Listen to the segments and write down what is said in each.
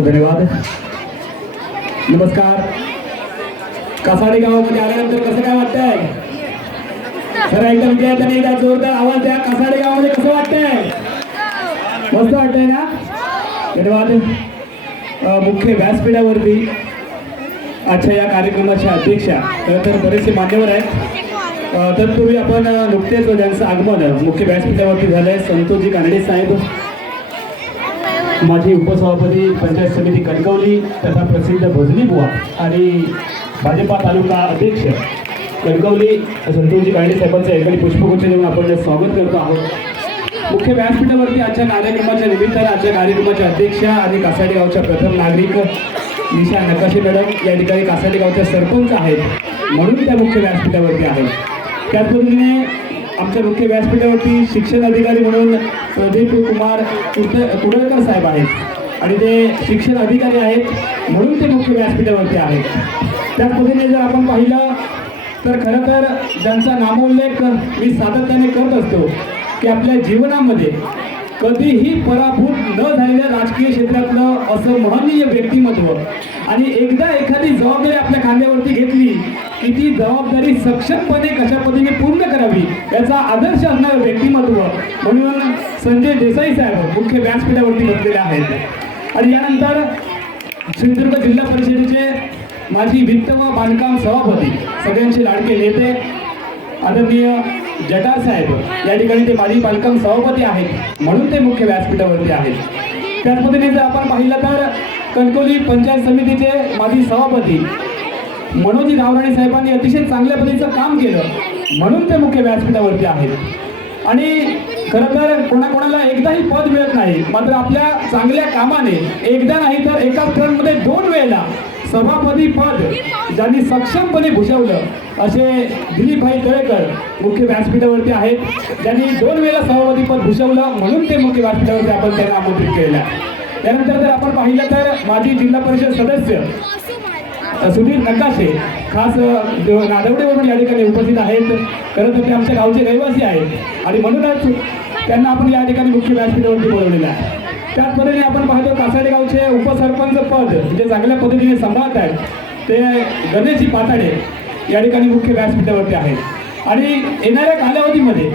धन्यवाद. नमस्कार. कासाडी गावामध्ये आल्यानंतर कसं काय वाटतंय? जरा एकदा विद्यार्थ्यांनी एकदा जोरदार आवाज द्या. कासाडी गावामध्ये कसं वाटतंय? मस्त वाटतंय ना? धन्यवाद. मुख्य व्यासपीठावरती आजच्या या कार्यक्रमाच्या अध्यक्षा तर बरेचसे मान्यवर आहेत. तत्पूर्वी आपण नुकतेच ज्यांचं आगमन मुख्य व्यासपीठावरती झालंय संतोषजी कानडे साहेब, माजी उपसभापती पंचायत समिती कणकवली तथा प्रसिद्ध भजनी बुवा आणि भाजपा तालुका अध्यक्ष कणकवली संतोषजी कानडे साहेबांचं एकाने पुष्पगुच्छ देऊन आपण स्वागत करतो आहोत. मुख्य व्यासपीठावरती आजच्या कार्यक्रमाच्या निमित्तानं आजच्या कार्यक्रमाच्या अध्यक्षा आणि कासाडी गावच्या प्रथम नागरिक निशा नकाशे मॅडम या ठिकाणी कासाडी गावच्या सरपंच आहेत म्हणून त्या मुख्य व्यासपीठावरती आहेत. त्याच पद्धतीने आमच्या मुख्य व्यासपीठावरती शिक्षण अधिकारी म्हणून प्रदीप कुमार कुडळकर साहेब आहेत आणि ते शिक्षण अधिकारी आहेत म्हणून ते मुख्य व्यासपीठावरती आहेत. त्याच पद्धतीने जर आपण पाहिलं तर खरं तर ज्यांचा नामोल्लेख मी सातत्याने करत असतो की आपल्या जीवनामध्ये कधीही पराभूत न झालेल्या राजकीय क्षेत्रातलं असं महनीय व्यक्तिमत्व आणि एकदा एखादी जबाबदारी आपल्या खांद्यावरती घेतली की ती जबाबदारी सक्षमपणे कशा पद्धतीने पूर्ण करावी याचा आदर्श असणारं व्यक्तिमत्व म्हणून संजय देसाई साहेब मुख्य व्यासपीठावरती बसलेले आहेत. आणि यानंतर सिंधुदुर्ग जिल्हा परिषदेचे माजी वित्त व बांधकाम सभापती सगळ्यांचे लाडके नेते आदरणीय जटार साहेब या ठिकाणी ते माजी बांधकाम सभापती आहेत म्हणून ते मुख्य व्यासपीठावरती आहेत. त्याच पद्धतीने जर आपण पाहिलं तर कणकवली पंचायत समितीचे माजी सभापती मनोजी रावराणे साहेबांनी अतिशय चांगल्या पद्धतीचं काम केलं म्हणून ते मुख्य व्यासपीठावरती आहेत. आणि खरं तर कोणाकोणाला एकदाही पद मिळत नाही, मात्र आपल्या चांगल्या कामाने एकदा नाही तर एका टर्ममध्ये 2 वेळेला सभापती पद ज्यांनी सक्षमपणे भूषवलं असे दिलीपभाई तळेकर मुख्य व्यासपीठावरती आहेत. ज्यांनी 2 वेळेला सभापती पद भूषवलं म्हणून ते मुख्य व्यासपीठावरती आपण त्यांना आमंत्रित केलेलं आहे. त्यानंतर जर आपण पाहिलं तर माजी जिल्हा परिषद सदस्य सुधीर नकाशे खास नादवडेवरून या ठिकाणी उपस्थित आहेत. खरं तर ते आमच्या गावचे रहिवासी आहेत आणि म्हणूनच त्यांना आपण या ठिकाणी मुख्य व्यासपीठावरती बोलवलेलं आहे. त्याच पद्धतीने आपण पाहतो कासाडी गावचे उपसरपंच पद जे चांगल्या पद्धतीने सांभाळत आहेत ते गणेशजी पाताडे या ठिकाणी मुख्य व्यासपीठावरती आहेत. आणि येणाऱ्या कालावधीमध्ये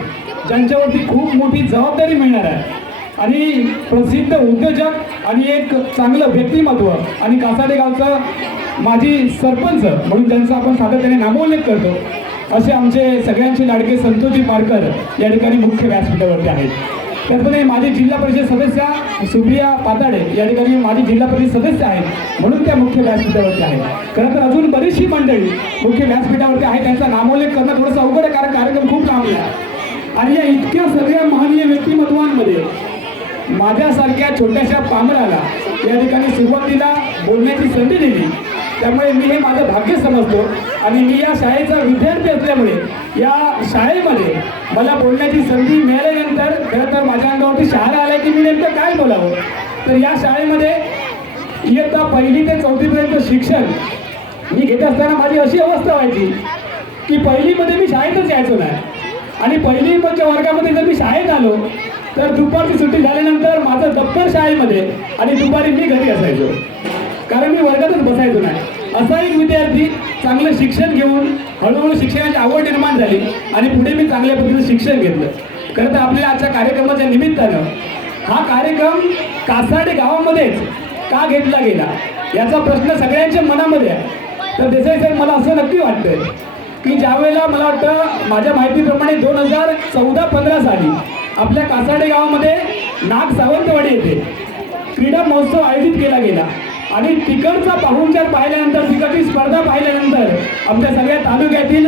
ज्यांच्यावरती खूप मोठी जबाबदारी मिळणार आहे आणि प्रसिद्ध उद्योजक आणि एक चांगलं व्यक्तिमत्व आणि कासाडी गावचं माजी सरपंच म्हणून ज्यांचा आपण सातत्याने नामोल्लेख करतो असे आमचे सगळ्यांचे लाडके संतोषजी पारकर या ठिकाणी मुख्य व्यासपीठावरती आहेत. त्याचप्रमाणे माजी जिल्हा परिषद सदस्या सुप्रिया पाताडे या ठिकाणी माजी जिल्हा परिषद सदस्य आहेत म्हणून त्या मुख्य व्यासपीठावरती आहेत. खरं तर अजून बरीचशी मंडळी मुख्य व्यासपीठावरती आहेत, त्यांचा नामोल्लेख करणं थोडंसं अवघड आहे कारण कार्यक्रम खूप लांबला आहे. आणि या इतक्या सगळ्या महनीय व्यक्तिमत्वांमध्ये माझ्यासारख्या छोट्याशा पामराला या ठिकाणी सुरुवातीला बोलण्याची संधी दिली त्यामुळे मी हे माझं भाग्य समजतो. आणि मी या शाळेचा विद्यार्थी असल्यामुळे या शाळेमध्ये मला बोलण्याची संधी मिळाल्यानंतर खरं तर माझ्या अंगावरती शहारा आला की मी नेमकं काय बोलावं. तर या शाळेमध्ये इयत्ता 1ली ते 4थीपर्यंत शिक्षण मी घेत असताना माझी अशी अवस्था व्हायची की 1लीमध्ये मी शाळेतच यायचो नाही आणि 1लीच्या वर्गामध्ये जर मी शाळेत आलो तर दुपारची सुट्टी झाल्यानंतर माझं दप्तर शाळेमध्ये आणि दुपारी मी घरी असायचो कारण मी वर्गातच बसायचो नाही. असा एक विद्यार्थी चांगलं शिक्षण घेऊन हळूहळू शिक्षणाची आवड निर्माण झाली आणि पुढे मी चांगल्या पद्धतीने शिक्षण घेतलं. खरं तर आपल्या आजच्या कार्यक्रमाच्या निमित्तानं हा कार्यक्रम कासाडी गावामध्येच का घेतला गेला याचा प्रश्न सगळ्यांच्या मनामध्ये आहे. तर देसाई साहेब मला असं नक्की वाटतंय की ज्यावेळेला मला वाटतं माझ्या माहितीप्रमाणे 2014-15 साली आपल्या कासाडी गावामध्ये नाग सावंतवाडी येथे क्रीडा महोत्सव आयोजित केला गेला आणि तिकडचा पाहुणचार पाहिल्यानंतर तिकडची स्पर्धा पाहिल्यानंतर आमच्या सगळ्या तालुक्यातील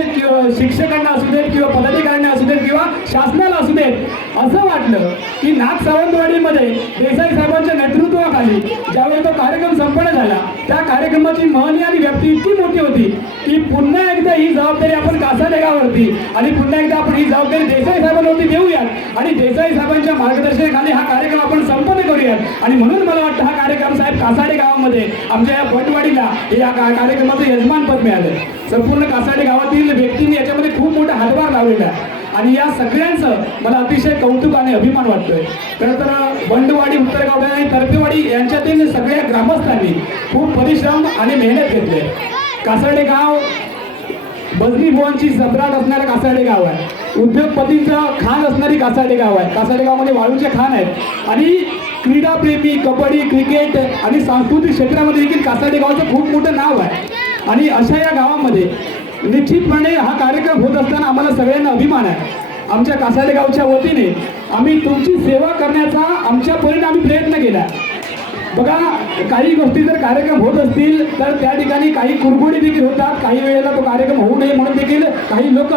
शिक्षकांना असू देत किंवा पदाधिकाऱ्यांना असू देत किंवा शासनाला असू देत असं वाटलं की नाग सावंतवाडीमध्ये देसाई साहेबांच्या नेतृत्वाखाली ज्यावेळी तो कार्यक्रम संपन्न झाला त्या कार्यक्रमाची महनी आणि व्याप्ती इतकी मोठी होती की पुन्हा एकदा ही जबाबदारी आपण कासाडी गावावरती आणि पुन्हा एकदा आपण ही जबाबदारी देसाई साहेबांवरती देऊयात आणि देसाई साहेबांच्या मार्गदर्शनाखाली हा कार्यक्रम आपण संपन्न करूयात. आणि म्हणून मला वाटतं हा कार्यक्रम साहेब कासाडी गावामध्ये आमच्या या बटवाडीला या कार्यक्रमाचं यजमानपद मिळालं. संपूर्ण कासाडी गावातील व्यक्तींनी याच्यामध्ये खूप मोठा हातभार लावलेला आहे आणि या सगळ्यांचं मला अतिशय कौतुक आणि अभिमान वाटतोय. खरं तर बंडवाडी उत्तर गावठाण आणि तरपेवाडी यांच्यातील सगळ्या ग्रामस्थ लोकांनी खूप परिश्रम आणि मेहनत घेतली. कासार्डे गाव भजनी बुवांची सम्राट असणारं कासार्डे गाव आहे. उद्योगपतींचं खान असणारी कासार्डे गाव आहे. कासार्डे गावामध्ये वाळूचे खान आहेत आणि क्रीडाप्रेमी, कबड्डी, क्रिकेट आणि सांस्कृतिक क्षेत्रामध्ये देखील कासार्डे गावाचं खूप मोठं नाव आहे. आणि अशा या गावामध्ये निश्चितपणे हा कार्यक्रम होत असताना आम्हाला सगळ्यांना अभिमान आहे. आमच्या कासार्डे गावच्या वतीने आम्ही तुमची सेवा करण्याचा आमच्या परीने आम्ही प्रयत्न केला. बघा, काही गोष्टी जर कार्यक्रम होत असतील तर त्या ठिकाणी काही कुरघोडी देखील होतात. काही वेळेला तो कार्यक्रम होऊ नये म्हणून देखील काही लोक